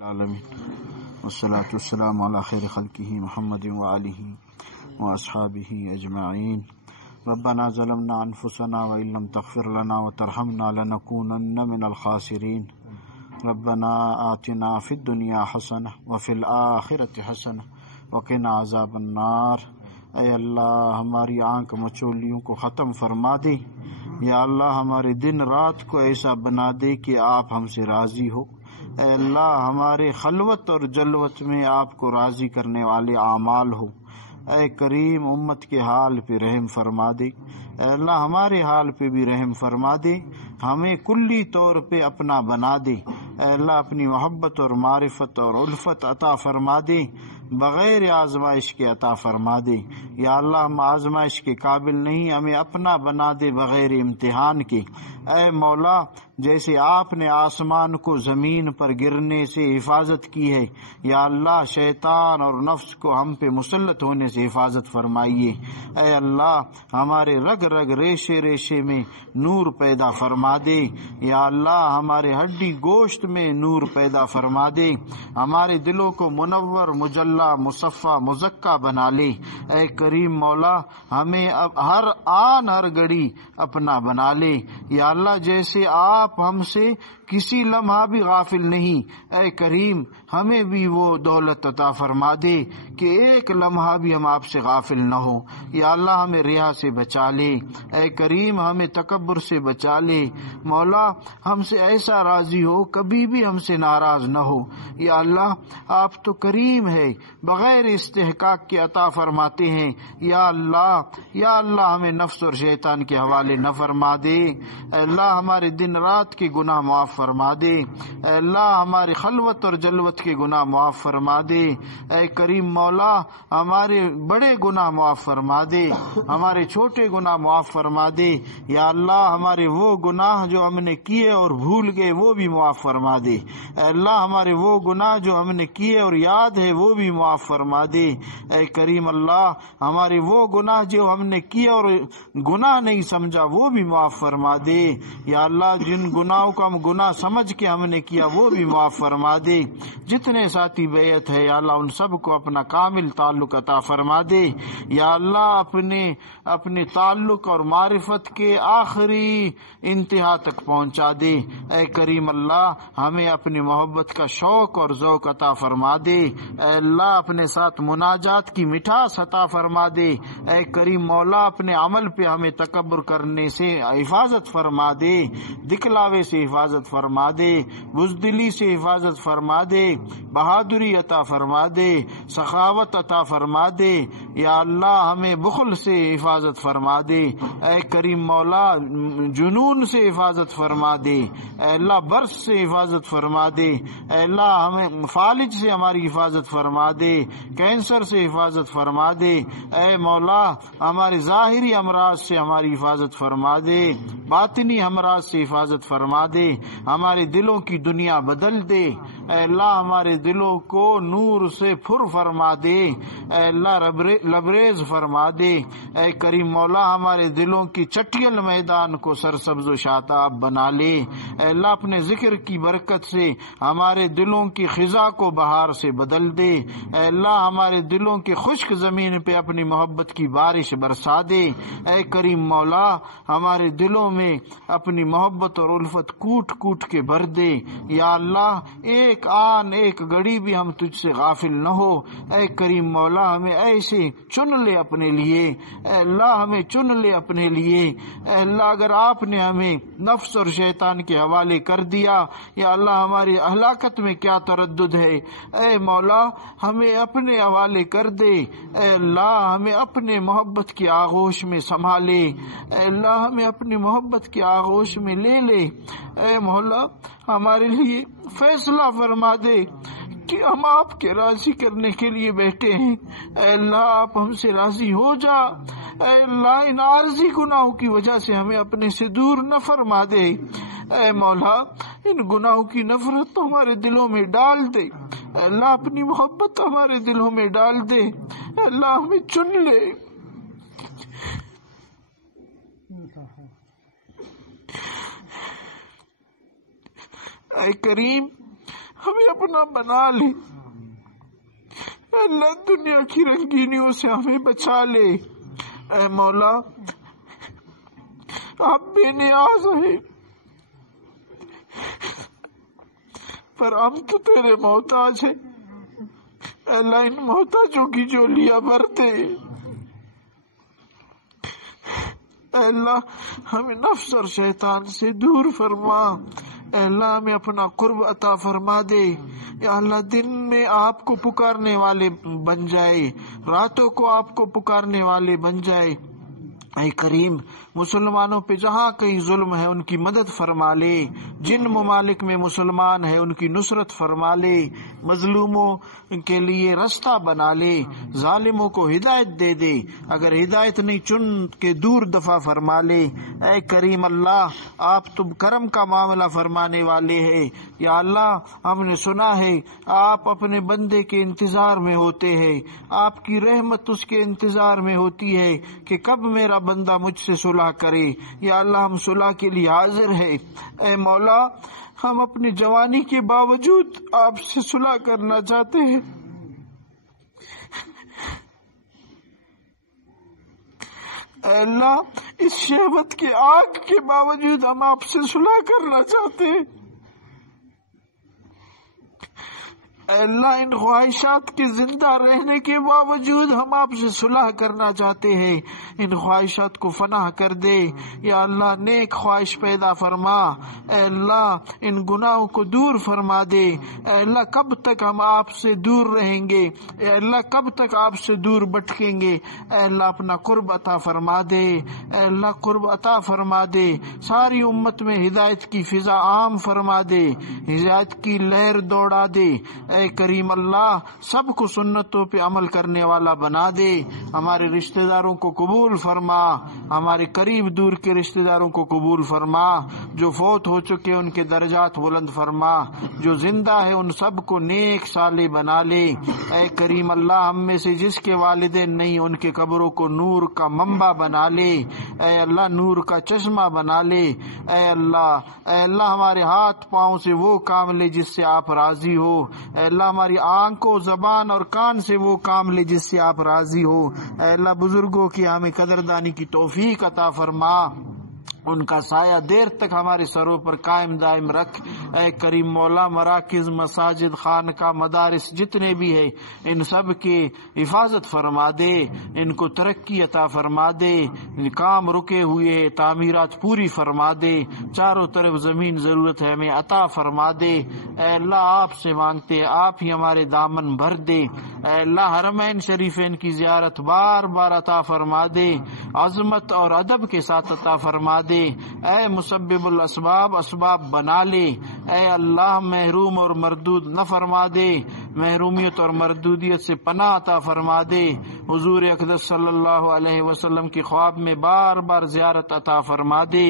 العالمین والصلاة والسلام علی خیر خلقہ محمد وآلہ واصحابہ اجمعین ربنا ظلمنا انفسنا وان لم تغفر لنا وترحمنا لنکونن من الخاسرین ربنا آتنا فی الدنیا حسنہ وفی الآخرۃ حسنہ وقنا عذاب النار۔ اے اللہ ہماری آنکھ مچولیوں کو ختم فرما دے، یا اللہ ہمارے دن رات کو ایسا بنا دے کہ آپ ہم سے راضی ہو۔ اے اللہ ہمارے خلوت اور جلوت میں آپ کو راضی کرنے والے اعمال ہو۔ اے کریم امت کے حال پہ رحم فرما دے، اے اللہ ہمارے حال پہ بھی رحم فرما دے، ہمیں کلی طور پہ اپنا بنا دے۔ اے اللہ اپنی محبت اور معرفت اور الفت عطا فرما دے، بغیر آزمائش کے عطا فرما دے۔ یا اللہ ہم آزمائش کے قابل نہیں، ہمیں اپنا بنا دے بغیر امتحان کے۔ اے مولا جیسے آپ نے آسمان کو زمین پر گرنے سے حفاظت کی ہے، یا اللہ شیطان اور نفس کو ہم پہ مسلط ہونے سے حفاظت فرمائیے۔ اے اللہ ہمارے رگ رگ ریشے ریشے میں نور پیدا فرما دے، یا اللہ ہمارے ہڈی گوشت میں نور پیدا فرما دے، ہمارے دلوں کو منور مجلہ مصفہ مزکہ بنا لے۔ اے کریم مولا ہمیں اب ہر آن ہر گھڑی اپنا بنا لے، یا اللہ جیسے آپ ہم سے کسی لمحہ بھی غافل نہیں، اے کریم ہمیں بھی وہ دولت عطا فرما دے کہ ایک لمحہ بھی ہم آپ سے غافل نہ ہو۔ یا اللہ ہمیں ریا سے بچا لے، اے کریم ہمیں تکبر سے بچا لے۔ مولا ہم سے ایسا راضی ہو، کبھی بھی ہم سے ناراض نہ ہو۔ یا اللہ آپ تو کریم ہے، بغیر استحقاق کے عطا فرماتے ہیں۔ یا اللہ ہمیں نفس اور شیطان کے حوالے نہ فرما دے۔ اے اللہ ہمارے دن رات کے گناہ معاف فرما دے، اے اللہ ہمارے خلوت اور جلوت کے گناہ معاف فرما دے۔ اے کریم مولا ہمارے بڑے گناہ معاف فرما دے، ہمارے چھوٹے گناہ معاف فرما دے۔ یا اللہ ہمارے وہ گناہ جو ہم نے کیے اور بھول گئے وہ بھی معاف فرما دے۔ اے اللہ ہمارے وہ گناہ جو ہم نے کیے اور یاد ہے وہ بھی معاف فرما دے۔ اے کریم اللہ ہمارے وہ گناہ جو ہم نے کیے اور گناہ نہیں سمجھا وہ بھی معاف فرما دے۔ یا اللہ جن گناہوں کو ہم گناہ سمجھ کے ہم نے کیا وہ بھی معاف فرما دے۔ جتنے ساتھی بیعت ہے یا اللہ ان سب کو اپنا کامل تعلق عطا فرما دے۔ یا اللہ اپنے تعلق اور معرفت کے آخری انتہا تک پہنچا دے۔ اے کریم اللہ ہمیں اپنی محبت کا شوق اور ذوق عطا فرما دے۔ اے اللہ اپنے ساتھ مناجات کی مٹھاس عطا فرما دے۔ اے کریم مولا اپنے عمل پہ ہمیں تکبر کرنے سے حفاظت فرما دے، دکھلاوے سے حفاظت فرما دے، بزدلی سے حفاظت فرما دے، بہادری عطا فرما دے، سخاوت عطا فرما دے۔ یا اللہ ہمیں بخل سے حفاظت فرما دے۔ اے کریم مولا جنون سے حفاظت فرما دے۔ اے اللہ برس سے حفاظت فرما دے۔ اے اللہ ہمیں فالج سے ہماری حفاظت فرما دے، کینسر سے حفاظت فرما دے۔ اے مولا ہمارے ظاہری امراض سے ہماری حفاظت فرما دے، باطنی امراض سے حفاظت فرما دے، ہمارے دلوں کی دنیا بدل دے۔ اے اللہ ہمارے دلوں کو نور سے پھر فرما دے، اے اللہ لبریز فرما دے۔ اے کریم مولا ہمارے دلوں کی چٹیل میدان کو سرسبز و شاداب بنا لے۔ اے اللہ اپنے ذکر کی برکت سے ہمارے دلوں کی خزاں کو بہار سے بدل دے۔ اے اللہ ہمارے دلوں کی خشک زمین پہ اپنی محبت کی بارش برسا دے۔ اے کریم مولا ہمارے دلوں میں اپنی محبت اور الفت کوٹ کوٹ کے بھر دے۔ یا اللہ ایک آن ایک گھڑی بھی ہم تجھ سے غافل نہ ہو۔ اے کریم مولا ہمیں ایسے چن لے اپنے لیے، اے اللہ ہمیں چن لے اپنے لیے۔ اے اللہ اگر آپ نے ہمیں نفس اور شیطان کے حوالے کر دیا، یا اللہ ہماری ہلاکت میں کیا تردد ہے۔ اے مولا ہمیں اپنے حوالے کر دے، اے اللہ ہمیں اپنے محبت کی آغوش میں سنبھالے، اے اللہ ہمیں اپنی محبت کی آغوش میں لے لے۔ اے مولا ہمارے لیے فیصلہ فرما دے کہ ہم آپ کے راضی کرنے کے لیے بیٹھے ہیں۔ اے اللہ آپ ہم سے راضی ہو جا۔ اے اللہ ان عارضی گناہوں کی وجہ سے ہمیں اپنے سے دور نہ فرما دے۔ اے مولا ان گناہوں کی نفرت ہمارے دلوں میں ڈال دے۔ اے اللہ اپنی محبت ہمارے دلوں میں ڈال دے۔ اے اللہ ہمیں چن لے۔ اے کریم ہمیں اپنا بنا لے، اللہ دنیا کی رنگینیوں سے ہمیں بچا لے۔ اے مولا آپ بے نیاز ہیں، پر ہم تو تیرے محتاج ہیں۔ اللہ ان محتاجوں کی جولیاں بھرتے۔ اے اللہ ہمیں نفس اور شیطان سے دور فرما۔ اے اللہ ہمیں اپنا قرب عطا فرما دے۔ یا اللہ دن میں آپ کو پکارنے والے بن جائے، راتوں کو آپ کو پکارنے والے بن جائے۔ اے کریم مسلمانوں پہ جہاں کہیں ظلم ہے ان کی مدد فرما لے، جن ممالک میں مسلمان ہے ان کی نصرت فرما لے، مظلوموں کے لیے رستہ بنا لے، ظالموں کو ہدایت دے دے، اگر ہدایت نہیں چن کے دور دفع فرما لے۔ اے کریم اللہ آپ تم کرم کا معاملہ فرمانے والے ہیں۔ یا اللہ ہم نے سنا ہے آپ اپنے بندے کے انتظار میں ہوتے ہیں، آپ کی رحمت اس کے انتظار میں ہوتی ہے کہ کب میرا بندہ مجھ سے صلح کرے۔ یا اللہ ہم صلح کے لیے حاضر ہیں۔ اے مولا ہم اپنی جوانی کے باوجود آپ سے صلح کرنا چاہتے ہیں۔ اے اللہ اس شہوت کے آگ کے باوجود ہم آپ سے صلح کرنا چاہتے ہیں۔ اے اللہ ان خواہشات کے زندہ رہنے کے باوجود ہم آپ سے صلح کرنا چاہتے ہیں، ان خواہشات کو فنا کر دے۔ یا اللہ نیک خواہش پیدا فرما۔ اے اللہ ان گناہوں کو دور فرما دے۔ اے اللہ کب تک ہم آپ سے دور رہیں گے؟ اے اللہ کب تک آپ سے دور بھٹکیں گے؟ اے اللہ اپنا قرب عطا فرما دے۔ اے اللہ قرب عطا فرما دے، ساری امت میں ہدایت کی فضا عام فرما دے، ہدایت کی لہر دوڑا دے۔ اے کریم اللہ سب کو سنتوں پہ عمل کرنے والا بنا دے۔ ہمارے رشتہ داروں کو قبول فرما، ہمارے قریب دور کے رشتہ داروں کو قبول فرما، جو فوت ہو چکے ان کے درجات بلند فرما، جو زندہ ہے ان سب کو نیک صالح بنا لے۔ اے کریم اللہ ہم میں سے جس کے والدین نہیں ان کے قبروں کو نور کا منبع بنا لے۔ اے اللہ نور کا چشمہ بنا لے۔ اے اللہ ہمارے ہاتھ پاؤں سے وہ کام لے جس سے آپ راضی ہو۔ اے اللہ ہماری آنکھوں زبان اور کان سے وہ کام لے جس سے آپ راضی ہو۔ اے اللہ بزرگوں کی ہمیں قدردانی کی توفیق عطا فرما، ان کا سایہ دیر تک ہمارے سروں پر قائم دائم رکھ۔ اے کریم مولا مراکز مساجد خانقاہ مدارس جتنے بھی ہیں ان سب کی حفاظت فرما دے، ان کو ترقی عطا فرما دے، کام رکے ہوئے تعمیرات پوری فرما دے، چاروں طرف زمین ضرورت ہے ہمیں عطا فرما دے۔ اے اللہ آپ سے مانگتے آپ ہی ہمارے دامن بھر دے۔ اے اللہ حرمین شریفین کی زیارت بار بار عطا فرما دے، عظمت اور ادب کے ساتھ عطا فرما دے۔ اے مسبب الاسباب اسباب بنا لے۔ اے اللہ محروم اور مردود نہ فرما دے، محرومیت اور مردودیت سے پناہ عطا فرما دے۔ حضور اقدس صلی اللہ علیہ وسلم کے خواب میں بار بار زیارت عطا فرما دے۔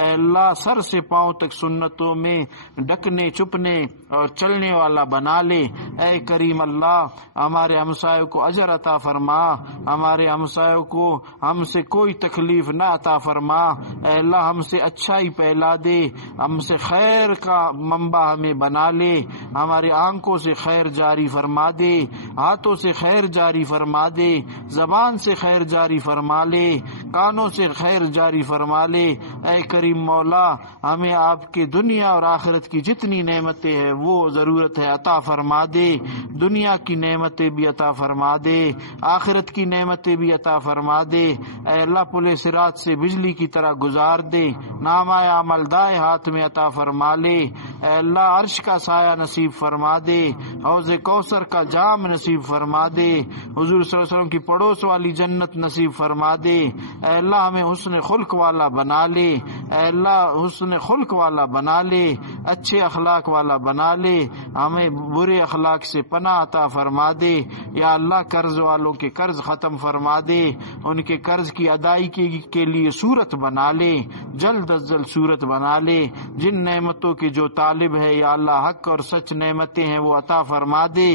اے اللہ سر سے پاؤں تک سنتوں میں ڈکنے چھپنے اور چلنے والا بنا لے۔ اے کریم اللہ ہمارے ہمسایوں کو اجر عطا فرما، ہمارے ہمسایوں کو ہم سے کوئی تکلیف نہ عطا فرما۔ اے اللہ ہم سے اچھائی پھیلا دے، ہم سے خیر کا منبع ہمیں بنا لے، ہماری آنکھوں سے خیر جاری فرما دے، ہاتھوں سے خیر جاری فرما دے، زبان سے خیر جاری فرما لے، کانوں سے خیر جاری فرما لے۔ اے کریم مولا ہمیں آپ کے دنیا اور آخرت کی جتنی نعمتیں ہیں وہ ضرورت ہے عطا فرما دے، دنیا کی نعمتیں بھی عطا فرما دے، آخرت کی نعمتیں بھی عطا فرما دے۔ اے اللہ پل صراط سے بجلی کی طرح گزار دے، نامہ عمل دائیں ہاتھ میں عطا فرما لے۔ اے اللہ عرش کا سایہ نصیب فرما دے، حوض کوثر کا جام نصیب فرما دے، حضور صلی اللہ علیہ وسلم کی پڑوس والی جنت نصیب فرما دے۔ اے اللہ ہمیں حسن خلق والا بنا لے، اے اللہ حسن خلق والا بنا لے، اچھے اخلاق والا بنا لے، ہمیں برے اخلاق ہلاک سے پناہ عطا فرما دے. یا اللہ قرض والوں کے قرض ختم فرما دے، ان کے قرض کی ادائیگی کے لیے صورت بنا لے، جلد از جلد صورت بنا لے. جن نعمتوں کے جو طالب ہے یا اللہ حق اور سچ نعمتیں ہیں وہ عطا فرما دے،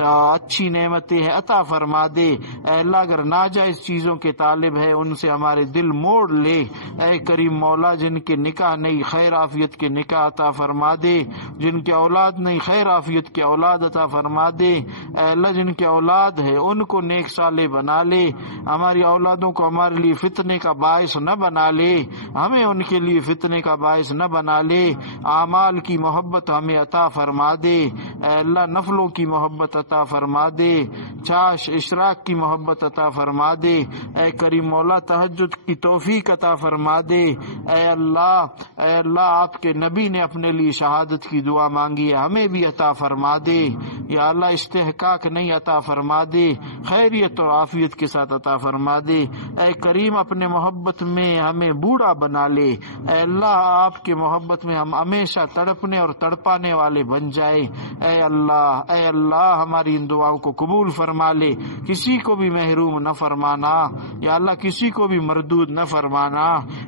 اچھی نعمتیں ہیں عطا فرما دے. اے اللہ اگر ناجائز چیزوں کے طالب ہے ان سے ہمارے دل موڑ لے. اے کریم مولا جن کے نکاح نہیں خیر عافیت کے نکاح عطا فرما دے، جن کے اولاد نہیں خیر عافیت کے اولاد عطا فرما دے. اے اللہ جن کے اولاد ہے ان کو نیک صالح بنا لے، ہماری اولادوں کو ہمارے لیے فتنے کا باعث نہ بنا لے، ہمیں ان کے لیے فتنے کا باعث نہ بنا لے. اعمال کی محبت ہمیں عطا فرما دے. اے اللہ نفلوں کی محبت عطا فرما دے، چاش اشراق کی محبت عطا فرما دے. اے کریم مولا تہجد کی توفیق عطا فرما دے. اے اللہ آپ کے نبی نے اپنے لیے شہادت کی دعا مانگی ہے، ہمیں بھی عطا فرما دے. یا اللہ استحقاق نہیں عطا فرما دے، خیریت اور عافیت کے ساتھ عطا فرما دے. اے کریم اپنے محبت میں ہمیں بوڑھا بنا لے. اے اللہ آپ کے محبت میں ہم ہمیشہ تڑپنے اور تڑپانے والے بن جائے. اے اللہ ہماری ان دعاؤں کو قبول فرما لے، کسی کو بھی محروم نہ فرمانا. یا اللہ کسی کو بھی مردود نہ فرمانا.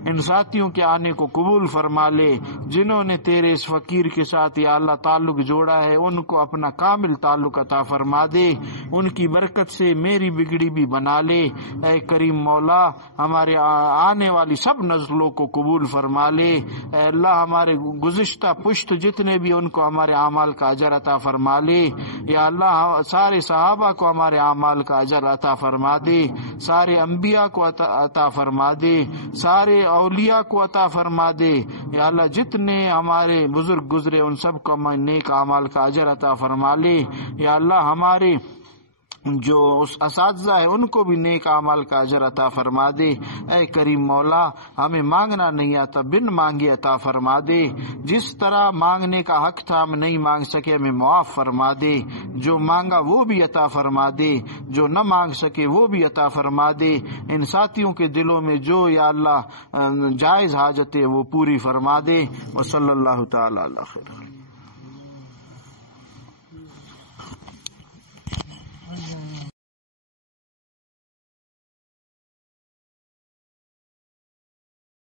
ان ساتھیوں کے آنے کو قبول فرما لے جنہوں نے تیرے اس فقیر کے ساتھ یا اللہ تعلق جوڑا ہے، ان کو اپنا کامل تعلق عطا فرما دے. ان کی برکت سے میری بگڑی بھی بنا لے. اے کریم مولا ہمارے آنے والی سب نسلوں کو قبول فرما لے. اے اللہ ہمارے گزشتہ پشت جتنے بھی ان کو ہمارے اعمال کا اجر عطا فرما لے. یا اللہ سارے صحابہ کو ہمارے اعمال کا اجر عطا فرما دے، سارے انبیاء کو عطا فرما دے، سارے اولیاء کو عطا فرما دے. یا اللہ جتنے ہمارے بزرگ گزرے ان سب کو نیک اعمال کا اجر عطا فرما لے. یا اللہ ہمارے جو اساتذہ ہے ان کو بھی نیک اعمال کا اجر عطا فرما دے. اے کریم مولا ہمیں مانگنا نہیں آتا، بن مانگے عطا فرما دے. جس طرح مانگنے کا حق تھا ہم نہیں مانگ سکے، ہمیں معاف فرما دے. جو مانگا وہ بھی عطا فرما دے، جو نہ مانگ سکے وہ بھی عطا فرما دے. ان ساتھیوں کے دلوں میں جو یا اللہ جائز حاجت ہے وہ پوری فرما دے. وصلی اللہ تعالی علی خیر.